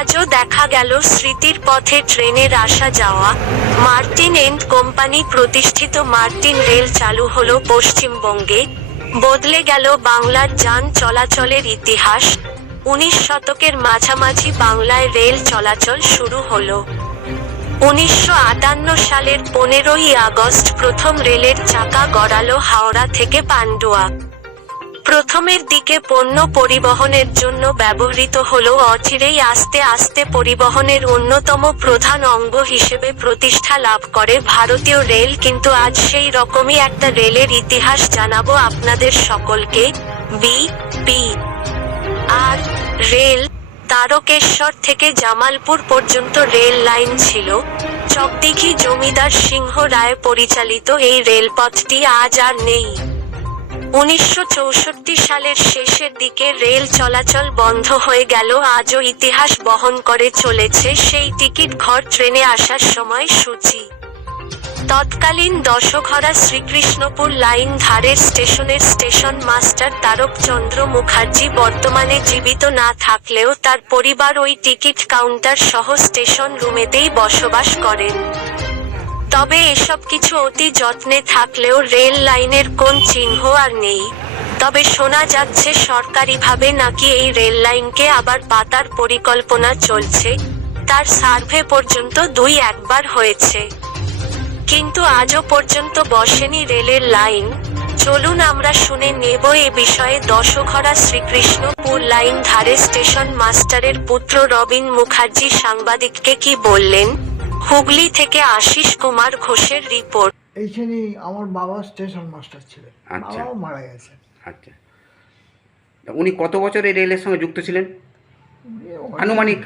আজও দেখা গেল স্মৃতির পথে ট্রেনের আসা যাওয়া। মার্টিন এন্ড কোম্পানি প্রতিষ্ঠিত মার্টিন রেল চালু হল পশ্চিমবঙ্গে। বদলে গেল বাংলার যান চলাচলের ইতিহাস। উনিশ শতকের মাঝামাঝি বাংলায় রেল চলাচল শুরু হল। উনিশশো আটান্ন সালের পনেরোই আগস্ট প্রথম রেলের চাকা গড়ালো হাওড়া থেকে পান্ডুয়া। প্রথমের দিকে পণ্য পরিবহনের জন্য ব্যবহৃত হলো অচিরেই আস্তে আস্তে পরিবহনের অন্যতম প্রধান অঙ্গ হিসেবে প্রতিষ্ঠা লাভ করে ভারতীয় রেল, কিন্তু আজ সেই রকমই একটা রেলের ইতিহাস জানাব আপনাদের সকলকে। B, P, R, rail, Tarakeswar থেকে জামালপুর পর্যন্ত রেল লাইন ছিল। চকদিঘি জমিদার সিংহ রায় পরিচালিত এই রেলপথটি আজ আর নেই। উনিশশো চৌষট্টি সালের শেষের দিকে রেল চলাচল বন্ধ হয়ে গেল। আজও ইতিহাস বহন করে চলেছে সেই টিকিট ঘর ট্রেনে আসার সময় সূচি। তৎকালীন দশঘরা শ্রীকৃষ্ণপুর লাইন ধারের স্টেশনের স্টেশন মাস্টার তারকচন্দ্র মুখার্জি বর্তমানে জীবিত না থাকলেও তার পরিবার ওই টিকিট কাউন্টার সহ স্টেশন রুমেতেই বসবাস করেন। তবে এসব কিছু অতি যত্নে থাকলেও রেল লাইনের কোন চিহ্ন আর নেই। তবে শোনা যাচ্ছে সরকারিভাবে নাকি এই রেল লাইনকে আবার পাতার পরিকল্পনা চলছে। তার সার্ভে পর্যন্ত দুই একবার হয়েছে। কিন্তু আজও পর্যন্ত বসেনি রেলের লাইন। চলুন আমরা শুনে নেব এ বিষয়ে দশঘরা শ্রীকৃষ্ণপুর লাইন ধারে স্টেশন মাস্টারের পুত্র রবিন মুখার্জি সাংবাদিককে কি বললেন। হুগলি থেকে আশিস কুমার ঘোষের রিপোর্ট। এইখানেই আমার বাবা স্টেশন মাস্টার ছিলেন। আচ্ছা। বাবাও মারা গেছেন আচ্ছা। তা উনি কত বছর এই রেলের সঙ্গে যুক্ত ছিলেন? আনুমানিক?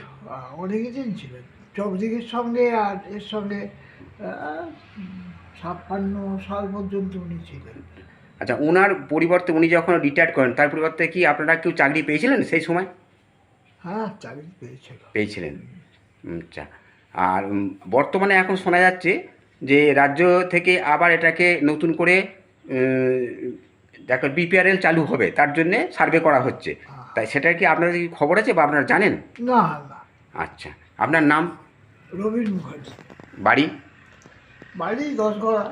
অনেক দিন ছিলেন। চকদিঘির সঙ্গে আর এর সঙ্গে আহ, ছাপ্পান্ন সাল পর্যন্ত উনি ছিলেন। আচ্ছা ওনার পরিবর্তে উনি যখন রিটায়ার করেন তার পরিবর্তে কি আপনারা কেউ চাকরি পেয়েছিলেন সেই সময়? হ্যাঁ চাকরি পেয়েছিল পেয়েছিলেন। আচ্ছা। আর বর্তমানে এখন শোনা যাচ্ছে যে রাজ্য থেকে আবার এটাকে নতুন করে দেখ বিপিআরএল চালু হবে তার জন্য সার্ভে করা হচ্ছে। তাই সেটার কি আপনার কি খবর আছে বা আপনারা জানেন? না আচ্ছা আপনার নাম? রবীন মুখার্জি। বাড়ি? বাড়ি দশ গড়া